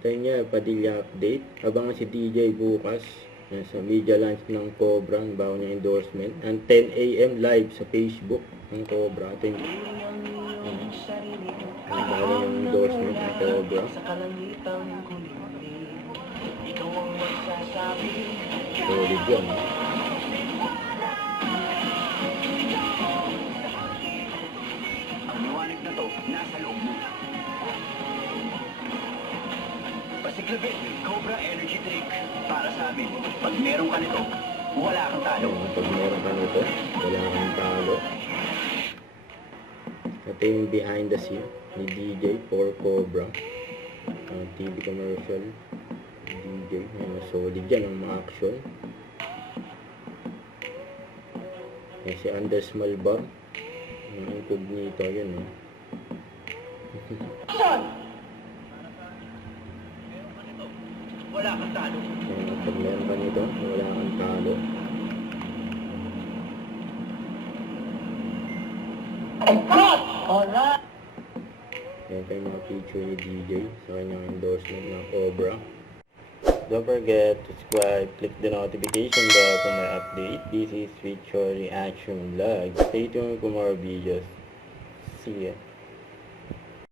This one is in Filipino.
Tanya Padilla update. Abangan si DJ bukas sa media launch ng Cobra, ang bago niya endorsement. And 10 a.m. live sa Facebook ng Cobra. Ito yung bago niyang endorsement ng Cobra. Solid yan. Ang liwanag na to, nasa loob mo. Pasiklabit, Cobra Energy Drink. Para sa amin, pag meron ka nito, wala kang talo. Pag meron ka nito, wala kang talo. Ito yung behind the scene ni DJ for Cobra. TV commercial. DJ. Solid yan ang mga action. Yan si Anders Malbag. Yung incognito yun eh. Wala kang talo. Pag meron ka nito, wala kang talo. Alright. Yan pa yung mga picture ni DJ sa kanyang endorsement ng Cobra. Don't forget to subscribe, click the notification bell for my update. This is Feature Reaction Vlog. Stay tuned for more videos. See ya.